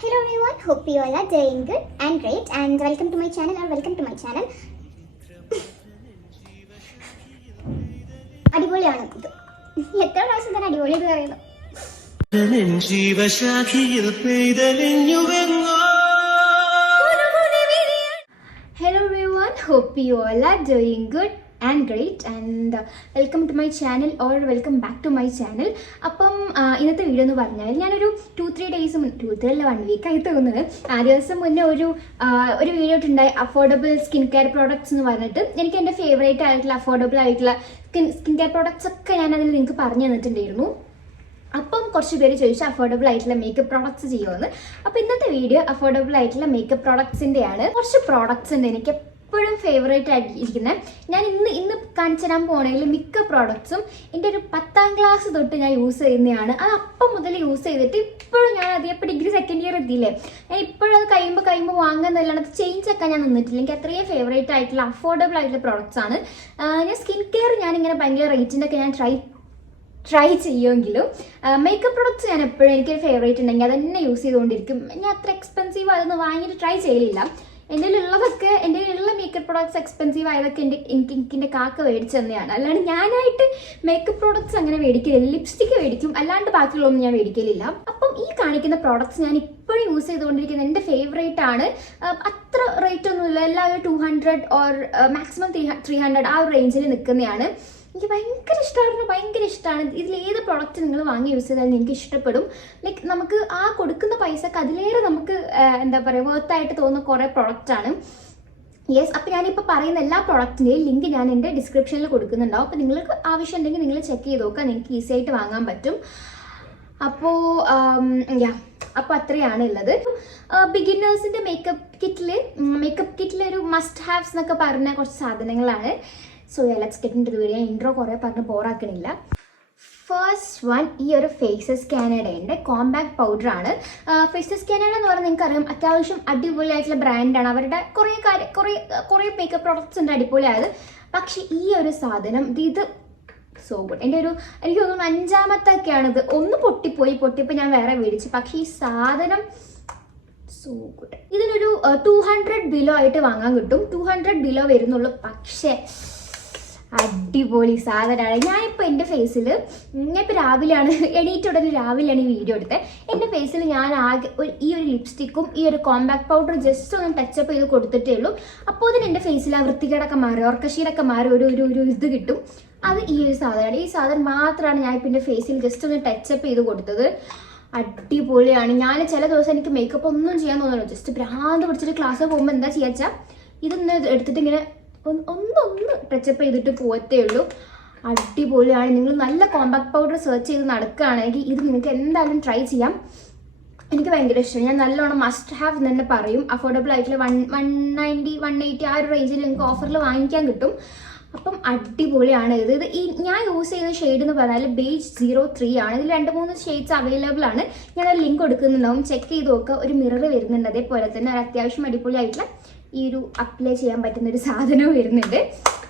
Hello everyone, hope you all are doing good and great and welcome to my channel. അടിപൊളിയാണ് ഇത്. എത്ര പ്രാവശ്യം തന്നെ അടിപൊളി എന്ന് പറയുന്നു. Hello everyone, hope you all are doing good and great and welcome to my channel or welcome back to my channel. അപ്പം ഇന്നത്തെ വീഡിയോ എന്ന് പറഞ്ഞാൽ ഞാനൊരു 2-3 ഡേയ്സ് 1 വീക്കായി തോന്നുന്നത് ആ ദിവസം മുന്നേ ഒരു വീഡിയോ ഇട്ടുണ്ടായി അഫോർഡബിൾ സ്കിൻ കെയർ പ്രോഡക്ട്സ് എന്ന് പറഞ്ഞിട്ട് എനിക്ക് എൻ്റെ ഫേവറേറ്റ് ആയിട്ടുള്ള അഫോർഡബിൾ ആയിട്ടുള്ള സ്കിൻ കെയർ പ്രോഡക്ട്സ് ഒക്കെ ഞാനതിൽ നിങ്ങൾക്ക് പറഞ്ഞു തന്നിട്ടുണ്ടായിരുന്നു. അപ്പം കുറച്ച് പേര് ചോദിച്ചു അഫോർഡബിൾ ആയിട്ടുള്ള മേക്കപ്പ് പ്രോഡക്ട്സ് ചെയ്യുമെന്ന്. അപ്പോൾ ഇന്നത്തെ വീഡിയോ അഫോർഡബിൾ ആയിട്ടുള്ള മേക്കപ്പ് പ്രോഡക്ട്സിൻ്റെയാണ്. കുറച്ച് പ്രോഡക്ട്സ് ഉണ്ട് എനിക്ക് എപ്പോഴും ഫേവറേറ്റ് ആയിരിക്കുന്നത്. ഞാൻ ഇന്ന് കാണിച്ചു തരാൻ പോണതിൽ മിക്ക പ്രോഡക്ട്സും എൻ്റെ ഒരു 10ാം ക്ലാസ് തൊട്ട് ഞാൻ യൂസ് ചെയ്യുന്നതാണ്. അത് അപ്പം മുതൽ യൂസ് ചെയ്തിട്ട് ഇപ്പോഴും ഞാൻ അതേപ്പോൾ ഡിഗ്രി സെക്കൻഡ് ഇയർ എത്തിയില്ലേ, ഞാൻ ഇപ്പോഴും അത് കഴിയുമ്പോൾ വാങ്ങുന്നതല്ലാണ്ട് അത് ചേഞ്ച് ആക്കാൻ ഞാൻ നിന്നിട്ടില്ല. എനിക്ക് അത്രയും ഫേവറേറ്റ് ആയിട്ടുള്ള അഫോർഡബിൾ ആയിട്ടുള്ള പ്രോഡക്ട്സ് ആണ്. ഞാൻ സ്കിൻ കെയർ ഞാനിങ്ങനെ ഭയങ്കര റേറ്റിൻ്റെ ഒക്കെ ഞാൻ ട്രൈ ചെയ്യുമെങ്കിലും മേക്കപ്പ് പ്രോഡക്ട്സ് ഞാൻ എപ്പോഴും എനിക്കൊരു ഫേവറേറ്റ് ഉണ്ടെങ്കിൽ അതന്നെ യൂസ് ചെയ്തുകൊണ്ടിരിക്കും. ഞാൻ അത്ര എക്സ്പെൻസീവ് അതൊന്നും വാങ്ങിയിട്ട് ട്രൈ ചെയ്യലില്ല. എൻ്റെ കയ്യിലുള്ള മേക്കപ്പ് പ്രോഡക്ട്സ് എക്സ്പെൻസീവ് ആയതൊക്കെ എൻ്റെ കാക്ക മേടിച്ച് തന്നെയാണ്. അല്ലാണ്ട് ഞാനായിട്ട് മേക്കപ്പ് പ്രോഡക്ട്സ് അങ്ങനെ മേടിക്കലില്ല. ലിപ്സ്റ്റിക്ക് മേടിക്കും, അല്ലാണ്ട് ബാക്കിയുള്ളതൊന്നും ഞാൻ മേടിക്കലില്ല. അപ്പം ഈ കാണിക്കുന്ന പ്രോഡക്ട്സ് ഞാൻ ഇപ്പോഴും യൂസ് ചെയ്തുകൊണ്ടിരിക്കുന്നത് എൻ്റെ ഫേവറേറ്റ് ആണ്. അത്ര റേറ്റ് ഒന്നുമില്ല, എല്ലാവരും 200 ഓർ മാക്സിമം 300 ആ ഒരു റേഞ്ചിൽ നിൽക്കുന്നതാണ്. എനിക്ക് ഭയങ്കര ഇഷ്ടമാണ്. ഇതിലേത് പ്രോഡക്റ്റ് നിങ്ങൾ വാങ്ങി യൂസ് ചെയ്താലും എനിക്ക് ഇഷ്ടപ്പെടും. ലൈക്ക് നമുക്ക് ആ കൊടുക്കുന്ന പൈസക്ക് അതിലേറെ നമുക്ക് എന്താ പറയുക വർത്തായിട്ട് തോന്നുന്ന കുറേ പ്രോഡക്റ്റാണ്. യെസ്, അപ്പോൾ ഞാനിപ്പോൾ പറയുന്ന എല്ലാ പ്രോഡക്റ്റിൻ്റെയും ലിങ്ക് ഞാൻ എൻ്റെ ഡിസ്ക്രിപ്ഷനിൽ കൊടുക്കുന്നുണ്ടാവും. അപ്പോൾ നിങ്ങൾക്ക് ആവശ്യമുണ്ടെങ്കിൽ നിങ്ങൾ ചെക്ക് ചെയ്ത് നോക്കുക, നിങ്ങൾക്ക് ഈസി ആയിട്ട് വാങ്ങാൻ പറ്റും. അപ്പോൾ അത്രയാണ് ഉള്ളത്. ബിഗിനേഴ്സിൻ്റെ മേക്കപ്പ് കിറ്റിൽ ഒരു മസ്റ്റ് ഹാവ്സ് എന്നൊക്കെ പറഞ്ഞ കുറച്ച് സാധനങ്ങളാണ്. So let's get into the video. Intro കുറേ പറഞ്ഞ് ബോറാക്കണില്ല. ഫസ്റ്റ് വൺ ഈ ഒരു ഫേസസ് കാനഡയുടെ കോമ്പാക്ട് പൗഡറാണ്. ഫേസസ് കാനഡ എന്ന് പറഞ്ഞാൽ നിങ്ങൾക്കറിയാം അത്യാവശ്യം അടിപൊളിയായിട്ടുള്ള ബ്രാൻഡാണ്. അവരുടെ കുറേ മേക്കപ്പ് പ്രോഡക്ട്സ് ഉണ്ട് അടിപൊളിയായത്. പക്ഷേ ഈ ഒരു സാധനം ഇത് സോ ഗുഡ്. എനിക്ക് തോന്നുന്നു 5ാമത്തൊക്കെയാണിത്. ഒന്ന് പൊട്ടിയപ്പോൾ ഞാൻ വേറെ മേടിച്ചു. പക്ഷേ ഈ സാധനം സോ ഗുഡ്. ഇതിനൊരു 200 ബിലോ ആയിട്ട് വാങ്ങാൻ കിട്ടും. 200 ബിലോ വരുന്നുള്ളൂ. പക്ഷേ അടിപൊളി സാധനമാണ്. ഞാനിപ്പോൾ എൻ്റെ ഫേസിൽ ഞാനിപ്പോൾ രാവിലെയാണ് ഈ വീഡിയോ എടുത്തത്. എൻ്റെ ഫേസിൽ ഞാൻ ആകെ ഈ ഒരു ലിപ്സ്റ്റിക്കും ഈ ഒരു കോമ്പാക്ട് പൗഡർ ജസ്റ്റ് ഒന്ന് ടച്ചപ്പ് ചെയ്ത് കൊടുത്തിട്ടേ ഉള്ളൂ. അപ്പോൾ അതിന് എൻ്റെ ഫേസിൽ ആ വൃത്തികേടൊക്കെ മാറി ഓർക്കഷീനൊക്കെ മാറി ഒരു ഇത് കിട്ടും. അത് ഈ ഒരു സാധനമാണ്. ഈ സാധനം മാത്രമാണ് ഞാനിപ്പോൾ എൻ്റെ ഫേസിൽ ജസ്റ്റ് ഒന്ന് ടച്ചപ്പ് ചെയ്ത് കൊടുത്തത്. അടിപൊളിയാണ്. ഞാൻ ചില ദിവസം എനിക്ക് മേക്കപ്പ് ഒന്നും ചെയ്യാൻ തോന്നുന്നു. ജസ്റ്റ് ഭ്രാന്ത് പിടിച്ചിട്ട് ക്ലാസ്സിൽ പോകുമ്പോൾ എന്താ ചെയ്യുക വെച്ചാൽ ഇതൊന്ന് എടുത്തിട്ട് ഇങ്ങനെ ഒന്ന് ടച്ചപ്പ് ചെയ്തിട്ട് പോകത്തേ ഉള്ളൂ. അടിപൊളിയാണ്. നിങ്ങൾ നല്ല കോമ്പാക്ട് പൗഡർ സെർച്ച് ചെയ്ത് നടക്കുകയാണെങ്കിൽ ഇത് നിങ്ങൾക്ക് എന്തായാലും ട്രൈ ചെയ്യാം. എനിക്ക് ഭയങ്കര ഇഷ്ടമാണ്. ഞാൻ നല്ലോണം മസ്റ്റ് ഹാവ് തന്നെ പറയും. അഫോർഡബിൾ ആയിട്ടുള്ള 190 180 ആ ഒരു റേഞ്ചിൽ നിങ്ങൾക്ക് ഓഫറിൽ വാങ്ങിക്കാൻ കിട്ടും. അപ്പം അടിപൊളിയാണ് ഇത്. ഞാൻ യൂസ് ചെയ്യുന്ന ഷെയ്ഡ് എന്ന് പറഞ്ഞാൽ ബേജ് 03 ആണ്. ഇതിൽ 2-3 ഷെയ്ഡ്സ് അവൈലബിൾ ആണ്. ഞാനൊരു ലിങ്ക് കൊടുക്കുന്നുണ്ടാവും, ചെക്ക് ചെയ്ത് നോക്കുക. ഒരു മിറർ വരുന്നുണ്ട്. അതേപോലെ തന്നെ ഒരു അത്യാവശ്യം അടിപൊളിയായിട്ടുള്ള ഈ ഒരു അപ്ലൈ ചെയ്യാൻ പറ്റുന്ന ഒരു സാധനവും വരുന്നുണ്ട്.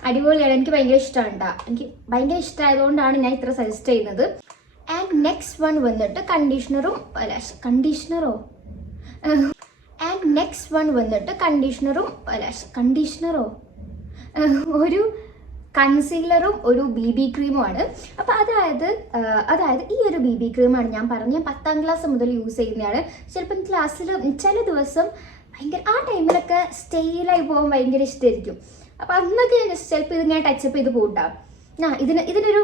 അടിപൊളിയാണ്. എനിക്ക് ഭയങ്കര ഇഷ്ടമാണ്. എനിക്ക് ഭയങ്കര ഇഷ്ടമായതുകൊണ്ടാണ് ഞാൻ ഇത്ര സജസ്റ്റ് ചെയ്യുന്നത്. ആൻഡ് നെക്സ്റ്റ് വൺ വന്നിട്ട് കണ്ടീഷണറും ഒരു കൺസീലറും ഒരു BB ക്രീമുമാണ്. അപ്പോൾ അതായത് ഈ ഒരു BB ക്രീമാണ് ഞാൻ പറഞ്ഞ 10ാം ക്ലാസ് മുതൽ യൂസ് ചെയ്യുന്നതാണ്. ചിലപ്പം ക്ലാസ്സിൽ ചില ദിവസം ഭയങ്കര ആ ടൈമിലൊക്കെ സ്റ്റൈലായി പോകാൻ ഭയങ്കര ഇഷ്ടമായിരിക്കും. അപ്പോൾ അന്നൊക്കെ ഞാൻ ചിലപ്പോൾ ഇതിങ്ങനെ ടച്ചപ്പ് ചെയ്ത് പോട്ടാം. ഇതിനൊരു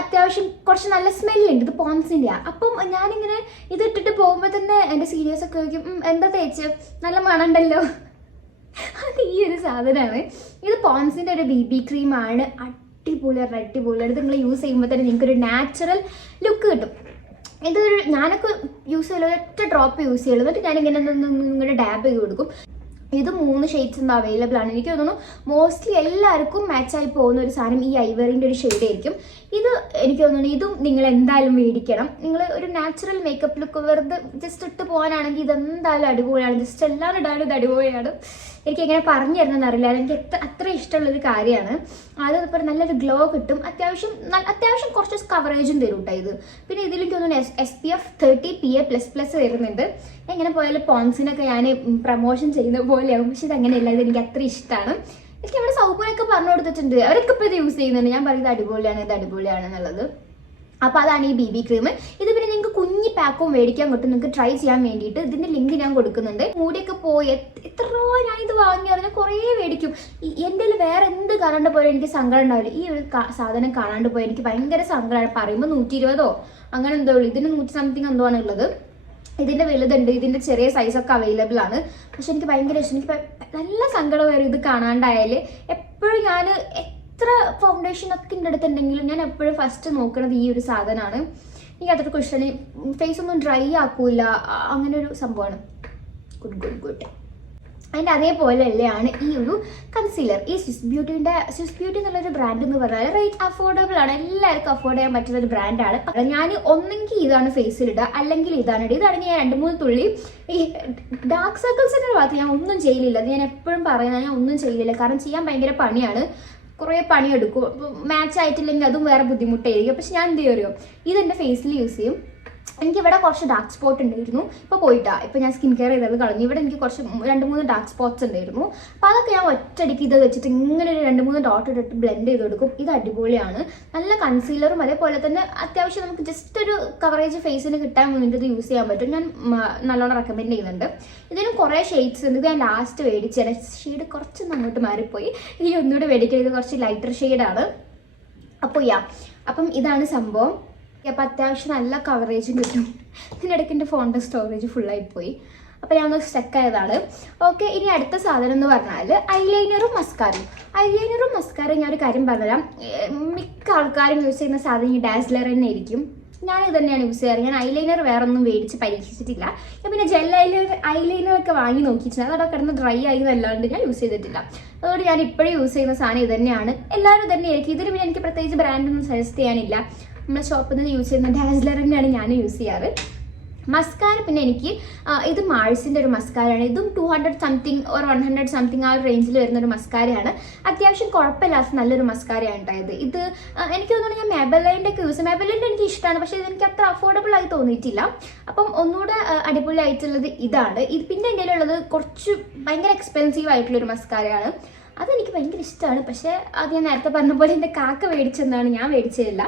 അത്യാവശ്യം കുറച്ച് നല്ല സ്മെല്ലുണ്ട്. ഇത് പോൺസിൻ്റെയാണ്. അപ്പം ഞാനിങ്ങനെ ഇതിട്ടിട്ട് പോകുമ്പോൾ തന്നെ എൻ്റെ സീനിയേഴ്സൊക്കെ ചോദിക്കും എന്താ തേച്ച് നല്ല മണമുണ്ടല്ലോ. അത് ഈ ഒരു സാധനമാണ്. ഇത് പോൺസിൻ്റെ ഒരു BB ക്രീമാണ്. അടിപൊളിയാണ്. ഇത് നിങ്ങൾ യൂസ് ചെയ്യുമ്പോൾ തന്നെ നിങ്ങൾക്കൊരു നാച്ചുറൽ ലുക്ക് കിട്ടും. ഞാനൊക്കെ യൂസ് ചെയ്യലും ഒറ്റ ഡ്രോപ്പ് യൂസ് ചെയ്യുള്ളൂ. എന്നിട്ട് ഞാനിങ്ങനെ നിങ്ങളുടെ ഡാബ് ചെയ്ത് കൊടുക്കും. ഇത് 3 ഷെയ്ഡ്സ് അവൈലബിൾ ആണ്. എനിക്ക് തോന്നുന്നു മോസ്റ്റ്ലി എല്ലാവർക്കും മാച്ചായി പോകുന്ന ഒരു സാധനം ഈ ഐവറിൻ്റെ ഒരു ഷെയ്ഡ് ആയിരിക്കും. ഇത് എനിക്ക് തോന്നുന്നു ഇതും നിങ്ങൾ എന്തായാലും മേടിക്കണം. നിങ്ങൾ ഒരു നാച്ചുറൽ മേക്കപ്പ് ലുക്ക് വെറുതെ ജസ്റ്റ് ഇട്ട് പോകാനാണെങ്കിൽ ഇതെന്തായാലും അടിപൊളിയാണ്. ജസ്റ്റ് എല്ലാവരും ഇടാനും ഇത് അടിപൊളിയാണ്. എനിക്ക് എങ്ങനെ പറഞ്ഞു തരണമെന്ന് അറിയില്ല. എനിക്ക് അത്ര ഇഷ്ടമുള്ളൊരു കാര്യമാണ്. അതിപ്പോൾ നല്ലൊരു ഗ്ലോ കിട്ടും. അത്യാവശ്യം കുറച്ച് കവറേജും തരും കേട്ടോ ഇത്. പിന്നെ ഇതിലേക്ക് തോന്നുന്നു SPF 30 PA++ വരുന്നുണ്ട്. എങ്ങനെ പോയാലും പോൺസിനൊക്കെ ഞാൻ പ്രൊമോഷൻ ചെയ്യുന്ന പോലെയാകും. പക്ഷെ ഇതങ്ങനെയല്ല, ഇത് എനിക്ക് അത്ര ഇഷ്ടമാണ്. എനിക്ക് അവിടെ സൗപ്പിനൊക്കെ പറഞ്ഞു കൊടുത്തിട്ടുണ്ട്, അവരൊക്കെ ഇപ്പോൾ ഇത് യൂസ് ചെയ്യുന്നുണ്ട്. ഞാൻ പറയുന്നത് അടിപൊളിയാണ്, ഇത് അടിപൊളിയാണ് എന്നുള്ളത്. അപ്പോൾ അതാണ് ഈ BB ക്രീം. ഇത് പിന്നെ നിങ്ങൾക്ക് കുഞ്ഞി പാക്കും മേടിക്കാൻ കിട്ടും, നിങ്ങൾക്ക് ട്രൈ ചെയ്യാൻ വേണ്ടിയിട്ട്. ഇതിൻ്റെ ലിങ്ക് ഞാൻ കൊടുക്കുന്നുണ്ട്. മൂടിയൊക്കെ പോയി എത്ര ഞാനിത് വാങ്ങി പറഞ്ഞാൽ കുറേ മേടിക്കും. എൻ്റെ വേറെ എന്ത് കാണാണ്ട് പോയാലും എനിക്ക് സങ്കടം ഉണ്ടാവില്ല. ഈ ഒരു സാധനം കാണാണ്ട് പോയാൽ എനിക്ക് ഭയങ്കര സങ്കടമാണ്. പറയുമ്പോൾ 120 അങ്ങനെ എന്തോ ഉള്ളൂ, ഇതിന് 100 സംതിങ് എന്തോ ആണ് ഉള്ളത്. ഇതിൻ്റെ വലുതുണ്ട്, ഇതിൻ്റെ ചെറിയ സൈസൊക്കെ അവൈലബിൾ ആണ്. പക്ഷെ എനിക്ക് ഭയങ്കര ഇഷ്ടം, എനിക്ക് നല്ല സങ്കടം വരും ഇത് കാണാണ്ടായാൽ. എപ്പോഴും ഞാൻ എത്ര ഫൗണ്ടേഷനൊക്കെ എൻ്റെ അടുത്തുണ്ടെങ്കിലും ഞാൻ എപ്പോഴും ഫസ്റ്റ് നോക്കുന്നത് ഈ ഒരു സാധനമാണ്. എനിക്ക് അത്ര ക്വസ്റ്റ്യൻ, ഫേസ് ഒന്നും ഡ്രൈ ആക്കൂല, അങ്ങനെ ഒരു സംഭവമാണ്. Good good good. അതിൻ്റെ അതേപോലെ തന്നെയാണ് ഈ ഒരു കൺസീലർ. ഈ സ്വിസ് ബ്യൂട്ടി എന്നുള്ളൊരു ബ്രാൻഡ് എന്ന് പറഞ്ഞാൽ റേറ്റ് അഫോർഡബിൾ ആണ്, എല്ലാവർക്കും അഫോർഡ് ചെയ്യാൻ പറ്റുന്ന ഒരു ബ്രാൻഡാണ്. ഞാൻ ഒന്നെങ്കിൽ ഇതാണ് ഫേസിലിടുക, അല്ലെങ്കിൽ ഇതാണ് ഇടുക. ഇതാണെങ്കിൽ ഞാൻ 2-3 തുള്ളി. ഈ ഡാർക്ക് സർക്കിൾസിൻ്റെ ഭാഗത്ത് ഞാൻ ഒന്നും ചെയ്യലില്ല, അത് ഞാൻ എപ്പോഴും പറയുന്നത്, ഞാൻ ഒന്നും ചെയ്യലില്ല. കാരണം ചെയ്യാൻ ഭയങ്കര പണിയാണ്, കുറേ പണിയെടുക്കും. മാച്ച് ആയിട്ടില്ലെങ്കിൽ അതും വേറെ ബുദ്ധിമുട്ടായിരിക്കും. പക്ഷെ ഞാൻ എന്ത് ചെയ്യുമോ, ഇതെൻ്റെ ഫേസിൽ യൂസ് ചെയ്യും. എനിക്കിവിടെ കുറച്ച് ഡാർക്ക് സ്പോട്ട് ഉണ്ടായിരുന്നു, ഇപ്പോൾ പോയിട്ടാ, ഇപ്പോൾ ഞാൻ സ്കിൻ കെയർ ചെയ്തത് കളഞ്ഞു. ഇവിടെ എനിക്ക് കുറച്ച് 2-3 ഡാർക്ക് സ്പോട്ട്സ് ഉണ്ടായിരുന്നു. അപ്പോൾ അതൊക്കെ ഞാൻ ഒറ്റയടിക്ക് ഇത് വെച്ചിട്ട് ഇങ്ങനെ ഒരു 2-3 ഡോട്ട് ഇട്ടിട്ട് ബ്ലെൻഡ് ചെയ്ത് കൊടുക്കും. ഇത് അടിപൊളിയാണ്, നല്ല കൺസീലറും. അതേപോലെ തന്നെ അത്യാവശ്യം നമുക്ക് ജസ്റ്റ് ഒരു കവറേജ് ഫേസിന് കിട്ടാൻ വേണ്ടിയിട്ട് ഇത് യൂസ് ചെയ്യാൻ പറ്റും. ഞാൻ നല്ലോണം റെക്കമെൻഡ് ചെയ്യുന്നുണ്ട്. ഇതിനും കുറേ ഷെയ്ഡ്സ് ഉണ്ട്. ഇത് ഞാൻ ലാസ്റ്റ് മേടിച്ചത് ഷെയ്ഡ് കുറച്ചൊന്നും അങ്ങോട്ട് മാറിപ്പോയി, ഇനി ഒന്നുകൂടെ മേടിക്കുന്നത്. ഇത് കുറച്ച് ലൈറ്റർ ഷെയ്ഡാണ്. അപ്പം ഇതാണ് സംഭവം. അപ്പോൾ അത്യാവശ്യം നല്ല കവറേജും കിട്ടും. ഇതിനിടയ്ക്ക് എൻ്റെ ഫോണിൻ്റെ സ്റ്റോറേജ് ഫുള്ളായിപ്പോയി, അപ്പോൾ ഞാനൊന്ന് സ്റ്റക്കായതാണ്. ഓക്കെ, ഇനി അടുത്ത സാധനം എന്ന് പറഞ്ഞാൽ ഐലൈനറും മസ്കാരയും. ഞാനൊരു കാര്യം പറഞ്ഞുതരാം, മിക്ക ആൾക്കാരും യൂസ് ചെയ്യുന്ന സാധനം ഈ ഡാസ്ലർ തന്നെ ആയിരിക്കും. ഞാനിത് തന്നെയാണ് യൂസ് ചെയ്യാറ്. ഞാൻ ഐലൈനർ വേറെ ഒന്നും മേടിച്ച് പരീക്ഷിച്ചിട്ടില്ല. ഞാൻ പിന്നെ ജെൽ ഐലൈനറൊക്കെ വാങ്ങി നോക്കിയിട്ടുണ്ട്, അതവിടെ കിടന്ന് ഡ്രൈ ആയി എന്നല്ലാണ്ട് ഞാൻ യൂസ് ചെയ്തിട്ടില്ല. അതുകൊണ്ട് ഞാൻ ഇപ്പോഴും യൂസ് ചെയ്യുന്ന സാധനം ഇത് തന്നെയാണ്. എല്ലാവരും തന്നെ ആയിരിക്കും. ഇതിന് പിന്നെ എനിക്ക് പ്രത്യേകിച്ച് ബ്രാൻഡൊന്നും സജസ്റ്റ് ചെയ്യാനില്ല. നമ്മുടെ ഷോപ്പിൽ നിന്ന് യൂസ് ചെയ്യുന്ന ഡാസ്ലർ തന്നെയാണ് ഞാൻ യൂസ് ചെയ്യാറ്. മസ്കാര പിന്നെ എനിക്ക് ഇത് മാഴ്സിൻ്റെ ഒരു മസ്കാരയാണ്. ഇതും 200 സംതിങ് or 100 സംതിങ് ആ ഒരു റേഞ്ചിൽ വരുന്നൊരു മസ്കാരയാണ്. അത്യാവശ്യം കുഴപ്പമില്ലാത്ത നല്ലൊരു മസ്കാരയാണ് ഉണ്ടായത്. ഇത് എനിക്ക് തോന്നുന്നു ഞാൻ മെബലൈൻ്റെ ഒക്കെ യൂസ് മെബലൈൻ്റെ എനിക്ക് ഇഷ്ടമാണ്, പക്ഷേ ഇതെനിക്ക് അത്ര അഫോർഡബിൾ ആയി തോന്നിയിട്ടില്ല. അപ്പം ഒന്നുകൂടെ അടിപൊളിയായിട്ടുള്ളത് ഇതാണ്. ഇത് പിന്നെ എൻ്റെ ഉള്ളത് കുറച്ച് ഭയങ്കര എക്സ്പെൻസീവ് ആയിട്ടുള്ളൊരു മസ്കാരയാണ്. അതെനിക്ക് ഭയങ്കര ഇഷ്ടമാണ്. പക്ഷേ അത് ഞാൻ നേരത്തെ പറഞ്ഞ പോലെ എൻ്റെ കാക്ക മേടിച്ചെന്നാണ്, ഞാൻ മേടിച്ചില്ല.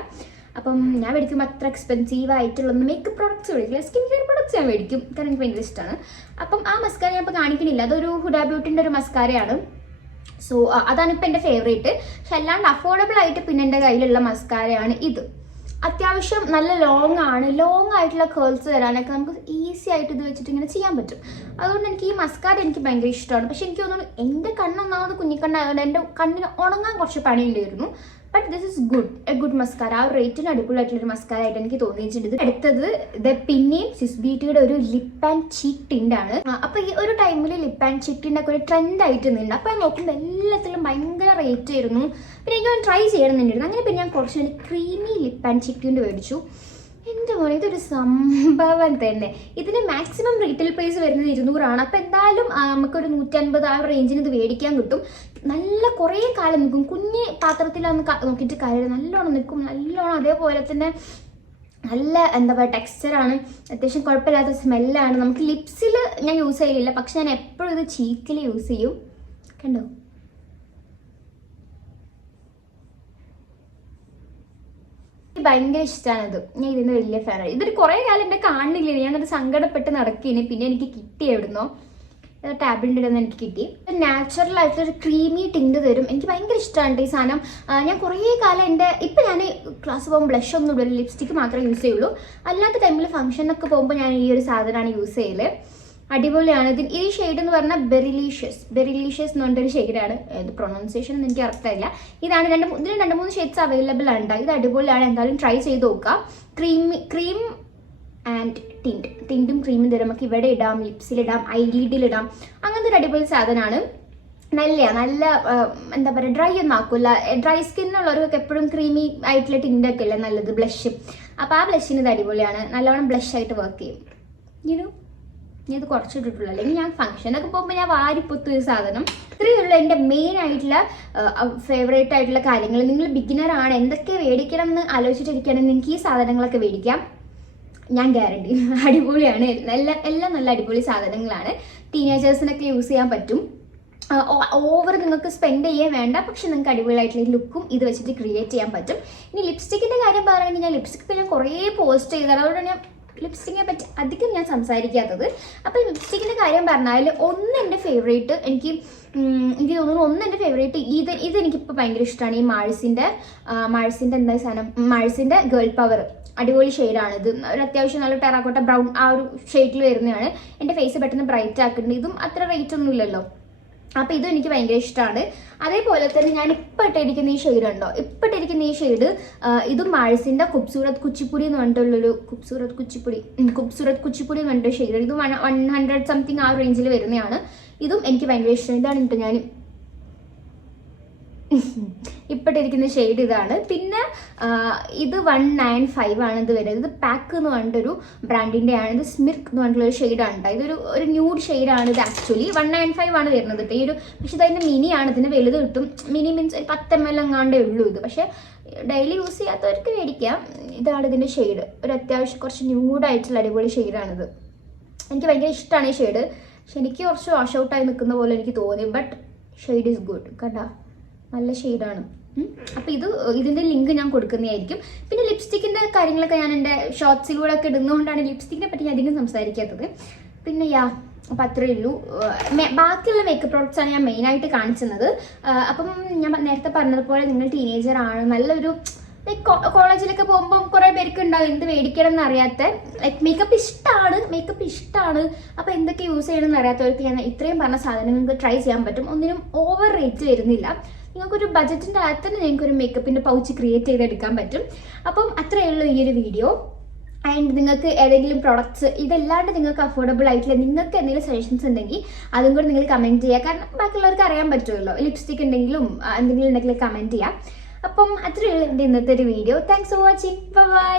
അപ്പം ഞാൻ മേടിക്കുമ്പോൾ അത്ര എക്സ്പെൻസീവ് ആയിട്ടുള്ളൊന്നും മേക്കപ്പ് പ്രോഡക്റ്റ്സ് മേടിക്കില്ല, സ്കിൻ കെയർ പ്രോഡക്റ്റ്സ് ഞാൻ മേടിക്കും, കാരണം എനിക്ക് ഭയങ്കര ഇഷ്ടമാണ്. അപ്പം ആ മസ്കാര ഞാൻ ഇപ്പോൾ കാണിക്കുന്നില്ല, അതൊരു ഹുഡ ബ്യൂട്ടിൻ്റെ ഒരു മസ്കാരയാണ്. സോ അതാണ് ഇപ്പോൾ എൻ്റെ ഫേവറേറ്റ്. പക്ഷെ അല്ലാണ്ട് അഫോർഡബിൾ ആയിട്ട് പിന്നെ എൻ്റെ കയ്യിലുള്ള മസ്കാരയാണ് ഇത്. അത്യാവശ്യം നല്ല ലോങ് ആയിട്ടുള്ള കേൾസ് തരാനൊക്കെ നമുക്ക് ഈസി ആയിട്ട് ഇത് വെച്ചിട്ട് ഇങ്ങനെ ചെയ്യാൻ പറ്റും. അതുകൊണ്ട് എനിക്ക് ഈ മസ്കാര എനിക്ക് ഭയങ്കര ഇഷ്ടമാണ്. പക്ഷെ എനിക്ക് തോന്നുന്നു എൻ്റെ കണ്ണൊന്നാമത് കുഞ്ഞിക്കണ്ണായതുകൊണ്ട് എൻ്റെ കണ്ണിന് ഉണങ്ങാൻ കുറച്ച് പണിയുണ്ടായിരുന്നു. But this is a good mascara. ആ റേറ്റിന് അടിപൊളിയായിട്ടുള്ളൊരു മസ്കാര ആയിട്ട് എനിക്ക് തോന്നിയിട്ടുണ്ട്. അടുത്തത് ഇത് പിന്നെയും സ്വിസ് ബ്യൂട്ടിയുടെ ഒരു ലിപ്പ് ആൻഡ് ചീക്ക് ടിൻ്റാണ്. അപ്പോൾ ഈ ഒരു ടൈമിൽ ലിപ്പ് ആൻഡ് ചീക്ക് ടിൻ്റൊക്കെ ഒരു ട്രെൻഡ് ആയിട്ട് നിന്നുണ്ട്. അപ്പോൾ ഞാൻ നോക്കുമ്പോൾ എല്ലാത്തിലും ഭയങ്കര റേറ്റ് ആയിരുന്നു. പിന്നെ എനിക്ക് ട്രൈ ചെയ്യണമെന്നുണ്ടായിരുന്നു. അങ്ങനെ പിന്നെ ഞാൻ കുറച്ച് creamy lip and cheek tint മേടിച്ചു. എൻ്റെ മോനെ ഇതൊരു സംഭവം തന്നെ. ഇതിന് മാക്സിമം റീറ്റെയിൽ പ്രൈസ് വരുന്നത് 200 അപ്പോൾ എന്തായാലും നമുക്കൊരു 150 ആ റേഞ്ചിന് ഇത് മേടിക്കാൻ കിട്ടും. നല്ല കുറേ കാലം നിൽക്കും. കുഞ്ഞ് പാത്രത്തിലൊന്ന് നോക്കിയിട്ട് കാര്യം നല്ലോണം നിൽക്കും, നല്ലോണം. അതേപോലെ തന്നെ നല്ല എന്താ പറയുക ടെക്സ്ചറാണ്, അത്യാവശ്യം കുഴപ്പമില്ലാത്ത സ്മെല്ലാണ്. നമുക്ക് ലിപ്സിൽ ഞാൻ യൂസ് ചെയ്യില്ല, പക്ഷെ ഞാൻ എപ്പോഴും ഇത് ചീക്കിൽ യൂസ് ചെയ്യും. കണ്ടോ, ഭയങ്കര ഇഷ്ടമാണിത്. ഞാൻ ഇതിൻ്റെ വലിയ ഫാനാണ്. ഇതൊരു കുറേ കാലം എൻ്റെ കാണുന്നില്ല, ഞാനത് സങ്കടപ്പെട്ട് നടക്കിന്. പിന്നെ എനിക്ക് കിട്ടി എവിടുന്നോ, ടാബ്ലിൻ്റെ ഇടുന്ന എനിക്ക് കിട്ടി. നാച്ചുറൽ ആയിട്ടൊരു ക്രീമി ടിൻറ്റ് തരും. എനിക്ക് ഭയങ്കര ഇഷ്ടമാണ് ഈ സാധനം. ഞാൻ കുറേ കാലം ഇപ്പം ഞാൻ ക്ലാസ് പോകുമ്പോൾ ബ്ലഷ് ഒന്നും ഇടില്ല, ലിപ്സ്റ്റിക്ക് മാത്രമേ യൂസ് ചെയ്യുള്ളൂ. അല്ലാത്ത ടൈമിൽ ഫംഗ്ഷനൊക്കെ പോകുമ്പോൾ ഞാൻ ഈ ഒരു സാധനമാണ് യൂസ് ചെയ്യല്. അടിപൊളിയാണ്. ഈ ഷെയ്ഡ് എന്ന് പറഞ്ഞാൽ ബെറിലീഷ്യസ് എന്ന് പറഞ്ഞൊരു ഷെയ്ഡാണ്. ഇത് പ്രൊണൗൺസിയേഷൻ ഒന്നും എനിക്ക് അർത്ഥമില്ല. ഇതിന് 2-3 ഷെയ്ഡ്സ് അവൈലബിൾ ആണ്. ഇത് അടിപൊളിയാണ്, എന്തായാലും ട്രൈ ചെയ്ത് നോക്കുക. ക്രീം ആൻഡ് ടിൻറ്റും ക്രീമും തരും. നമുക്ക് ഇവിടെ ഇടാം, ലിപ്സിലിടാം, ഐലിഡിലിടാം. അങ്ങനത്തെ ഒരു അടിപൊളി സാധനമാണ്. നല്ല എന്താ പറയുക, ഡ്രൈ ഒന്നും ആക്കില്ല. ഡ്രൈ സ്കിന്നുള്ളവർക്കൊക്കെ എപ്പോഴും ക്രീമി ആയിട്ടുള്ള ടിൻറ്റൊക്കെ അല്ലേ നല്ലത്, ബ്ലഷ്. അപ്പോൾ ആ ബ്ലഷിന് ഇത് അടിപൊളിയാണ്, നല്ലവണ്ണം ബ്ലഷായിട്ട് വർക്ക് ചെയ്യും. ഞാൻ ഇത് കുറച്ചിട്ടിട്ടുള്ളൂ, അല്ലെങ്കിൽ ഞാൻ ഫംഗ്ഷനൊക്കെ പോകുമ്പോൾ ഞാൻ വാരിപ്പൊത്തു ഈ സാധനം. ഇത്രയുള്ള എൻ്റെ മെയിൻ ആയിട്ടുള്ള ഫേവറേറ്റ് ആയിട്ടുള്ള കാര്യങ്ങൾ. നിങ്ങൾ ബിഗിനർ ആണ്, എന്തൊക്കെ മേടിക്കണം എന്ന് ആലോചിച്ചിട്ടിരിക്കുകയാണെങ്കിൽ നിങ്ങൾക്ക് ഈ സാധനങ്ങളൊക്കെ മേടിക്കാം. ഞാൻ ഗ്യാരണ്ടി അടിപൊളിയാണ്. എല്ലാം നല്ല അടിപൊളി സാധനങ്ങളാണ്. ടീനേജേഴ്സിനൊക്കെ യൂസ് ചെയ്യാൻ പറ്റും. ഓവർ നിങ്ങൾക്ക് സ്പെൻഡ് ചെയ്യാൻ വേണ്ട, പക്ഷെ നിങ്ങൾക്ക് അടിപൊളിയായിട്ടുള്ള ലുക്കും ഇത് വെച്ചിട്ട് ക്രിയേറ്റ് ചെയ്യാൻ പറ്റും. ഇനി ലിപ്സ്റ്റിക്കിൻ്റെ കാര്യം പറയുകയാണെങ്കിൽ ഞാൻ ലിപ്സ്റ്റിക്ക് ഞാൻ കുറേ പോസ്റ്റ് ചെയ്തതാണ്, അതുകൊണ്ട് ഞാൻ ലിപ്സ്റ്റിക്കിനെ പറ്റി അധികം ഞാൻ സംസാരിക്കാത്തത്. അപ്പോൾ ലിപ്സ്റ്റിക്കിൻ്റെ കാര്യം പറഞ്ഞാൽ ഒന്ന് എൻ്റെ ഫേവറേറ്റ്, എനിക്ക് തോന്നുന്നു ഒന്ന് എൻ്റെ ഫേവറേറ്റ് ഇതെനിക്കിപ്പോൾ ഭയങ്കര ഇഷ്ടമാണ്. ഈ മാഴ്സിൻ്റെ എന്താ സാധനം, മാഴ്സിൻ്റെ ഗേൾ പവർ അടിപൊളി ഷെയ്ഡാണ് ഇത്. ഒരു അത്യാവശ്യം നല്ല ടെറാക്കോട്ട ബ്രൗൺ ആ ഒരു ഷെയ്ഡിൽ വരുന്നതാണ്. എൻ്റെ ഫേസ് പെട്ടെന്ന് ബ്രൈറ്റ് ആക്കുന്നുണ്ട്. ഇതും അത്ര റേറ്റ് ഒന്നും ഇല്ലല്ലോ, അപ്പോൾ ഇതും എനിക്ക് ഭയങ്കര ഇഷ്ടമാണ്. അതേപോലെ തന്നെ ഞാൻ ഇപ്പോൾ ഇട്ടിരിക്കുന്ന ഈ ഷെയ്ഡ് ഉണ്ടോ, ഇപ്പോൾ ഇട്ടിരിക്കുന്ന ഈ ഷെയ്ഡ് ഇതും മാഴ്സിൻ്റെ ഖൂബ്സൂരത് കുച്ചിപ്പുടി എന്ന് പറഞ്ഞിട്ടുള്ളൊരു ഖൂബ്സൂരത് കുച്ചിപ്പുടി എന്ന് പറഞ്ഞിട്ട് ഷെയ്ഡ്. ഇത് 100 സംതിങ് ആ റേഞ്ചിൽ വരുന്നതാണ്. ഇതും എനിക്ക് ഭയങ്കര ഇഷ്ടമാണ്. ഇതാണ് കേട്ടോ ഞാൻ ഇപ്പോട്ടിരിക്കുന്ന ഷെയ്ഡ് ഇതാണ്. പിന്നെ ഇത് 195 ആണ് ഇത് വരുന്നത്. ഇത് പാക്ക് എന്ന് പറഞ്ഞിട്ടൊരു ബ്രാൻഡിൻ്റെ ആണ്. ഇത് സ്മിർക്ക് എന്ന് പറഞ്ഞിട്ടുള്ളൊരു ഷെയ്ഡാണ് കേട്ടോ. ഇതൊരു ന്യൂഡ് ഷെയ്ഡാണ് ഇത്. ആക്ച്വലി 195 ആണ് വരുന്നത് കേട്ടോ. ഈ ഒരു പക്ഷേ ഇതിൻ്റെ മിനിയാണ്, ഇതിൻ്റെ വലുത് കിട്ടും. മിനി മീൻസ് ഒരു 10 ml എങ്ങാണ്ടേ ഉള്ളൂ ഇത്. പക്ഷേ ഡെയിലി യൂസ് ചെയ്യാത്തവർക്ക് മേടിക്കാം. ഇതാണ് ഇതിൻ്റെ ഷെയ്ഡ്. ഒരു അത്യാവശ്യം കുറച്ച് ന്യൂഡായിട്ടുള്ള അടിപൊളി ഷെയ്ഡാണിത്. എനിക്ക് ഭയങ്കര ഇഷ്ടമാണ് ഈ ഷെയ്ഡ്. പക്ഷെ എനിക്ക് കുറച്ച് വാഷ് ഔട്ടായി നിൽക്കുന്ന പോലെ എനിക്ക് തോന്നി. ബട്ട് ഷെയ്ഡ് ഈസ് ഗുഡ് കണ്ടാ, നല്ല ഷെയ്ഡാണ്. അപ്പോൾ ഇതിൻ്റെ ലിങ്ക് ഞാൻ കൊടുക്കുന്നതായിരിക്കും. പിന്നെ ലിപ്സ്റ്റിക്കിൻ്റെ കാര്യങ്ങളൊക്കെ ഞാൻ എൻ്റെ ഷോർട്സിലൂടെ ഒക്കെ ഇടുന്നതുകൊണ്ടാണ് ലിപ്സ്റ്റിക്കിനെ പറ്റി ഞാൻ അധികം സംസാരിക്കാത്തത്. പിന്നെ അപ്പോൾ അത്രയേ ഉള്ളൂ. ബാക്കിയുള്ള മേക്കപ്പ് പ്രോഡക്റ്റ്സാണ് ഞാൻ മെയിനായിട്ട് കാണിച്ചത്. അപ്പം ഞാൻ നേരത്തെ പറഞ്ഞതുപോലെ നിങ്ങൾ ടീനേജർ ആണ്, നല്ലൊരു ലൈക്ക് കോളേജിലൊക്കെ പോകുമ്പോൾ കുറേ പേർക്ക് ഉണ്ടാവും എന്ത് മേടിക്കണം എന്നറിയാത്ത, ലൈക്ക് മേക്കപ്പ് ഇഷ്ടമാണ് അപ്പോൾ എന്തൊക്കെ യൂസ് ചെയ്യണമെന്ന് അറിയാത്തവർക്ക് ഞാൻ ഇത്രയും പറഞ്ഞ സാധനങ്ങൾക്ക് ട്രൈ ചെയ്യാൻ പറ്റും. ഒന്നിനും ഓവർ റേറ്റ് വരുന്നില്ല. നിങ്ങൾക്കൊരു ബഡ്ജറ്റിൻ്റെ അകത്ത് തന്നെ നിങ്ങൾക്കൊരു മേക്കപ്പിൻ്റെ പൗച്ച് ക്രിയേറ്റ് ചെയ്തെടുക്കാൻ പറ്റും. അപ്പം അത്രയേ ഉള്ളൂ ഈ ഒരു വീഡിയോ. ആൻഡ് നിങ്ങൾക്ക് ഏതെങ്കിലും പ്രോഡക്റ്റ്സ് ഇതല്ലാണ്ട് നിങ്ങൾക്ക് അഫോർഡബിൾ ആയിട്ടുള്ള നിങ്ങൾക്ക് എന്തെങ്കിലും സജഷൻസ് ഉണ്ടെങ്കിൽ അതും കൂടി നിങ്ങൾ കമൻറ്റ് ചെയ്യുക. കാരണം ബാക്കിയുള്ളവർക്ക് അറിയാൻ പറ്റുമല്ലോ. ലിപ്സ്റ്റിക് എന്തെങ്കിലും ഉണ്ടെങ്കിൽ കമൻറ്റ് ചെയ്യാം. അപ്പം അത്രയേ ഉള്ളൂ എൻ്റെ ഇന്നത്തെ ഒരു video. Thanks for watching. By.